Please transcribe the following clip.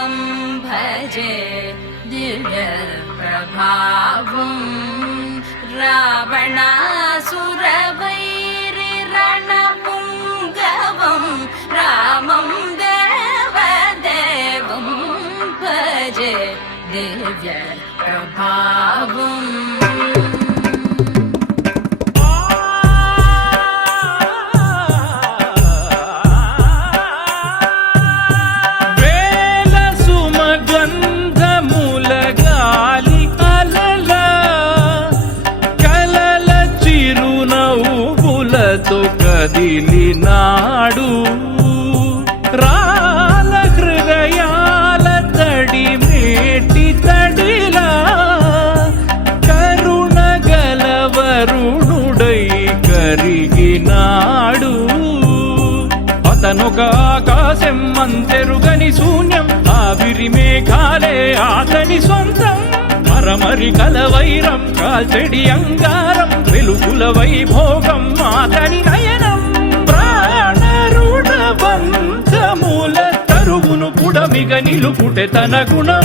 देवं भजे दिव्य प्रभावं रावणासुरवैरिरणपुङ्गवं रामं देवदेवं भजे दिव्य प्रभावम् కదిలినాడు రాల హృదయాల తడి మేటి తడిలా కరుణ గలవరుణుడై కరిగినాడు అతనొక ఆకాశం అంతెరుగని శూన్యం ఆవిరి మేఘాలే అతని సొంతం మరమరి కలవైరం కాల్చెడి అంగారం వెలుగుల వైభోగం అతని నయనం ప్రాణరుణ బంధముల తరువును పుడమిగ నిలుపుటె తన గుణం